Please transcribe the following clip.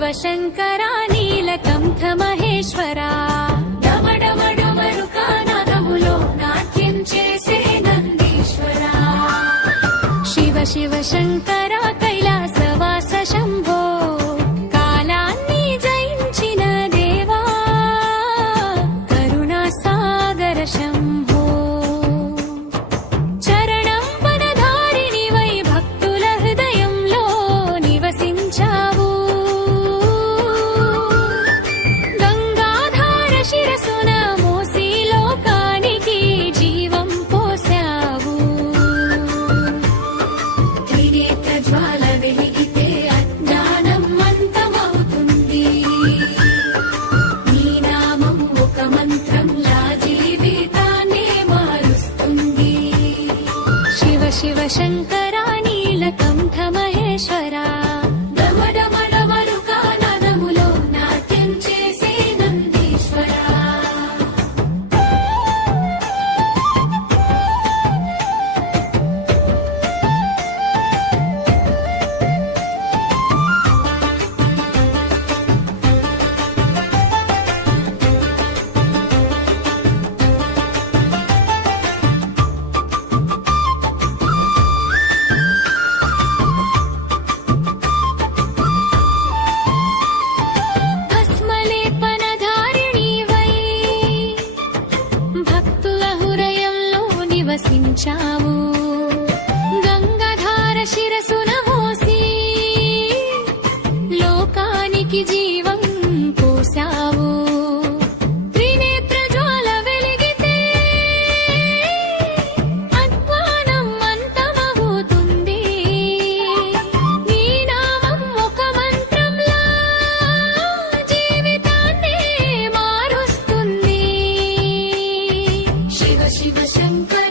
శివ శంకర నీలకంఠ మహేశ్వరా డమడమడమరుకానాదములో నాట్యం చేసే నందీశ్వరా శివ శివ శంకర కైలాసవాస శంభో కాలాన్ని జయించిన దేవా కరుణా సాగర శంభో చరణం పదధారిణివై భక్తుల హృదయంలో నివసించావు గంగాధార శిరసున మోసి లోకానికి జీవం పోసావు త్రినేత్ర జ్వాల వెలిగితే అజ్ఞానం అంతమవుతుంది నీ నామం ఒక మంత్రంలా జీవితాన్నే మారుస్తుంది శివ శివ శంకర నీలకంఠ మహేశ్వరా డమడమడమరుకానాదములో నాట్యం చేసే నందీశ్వరా భస్మలేపనధారిణివై భక్తుల హృదయంలో నివసించావు గంగాధార శిరసున మోసి లోకానికి జీవం పోసావు త్రినేత్ర జ్వాల వెలిగితే అజ్ఞానం అంతమవుతుంది నీ నామం ఒక మంత్రంలా జీవితాన్నే మారుస్తుంది శివ శివ శంకర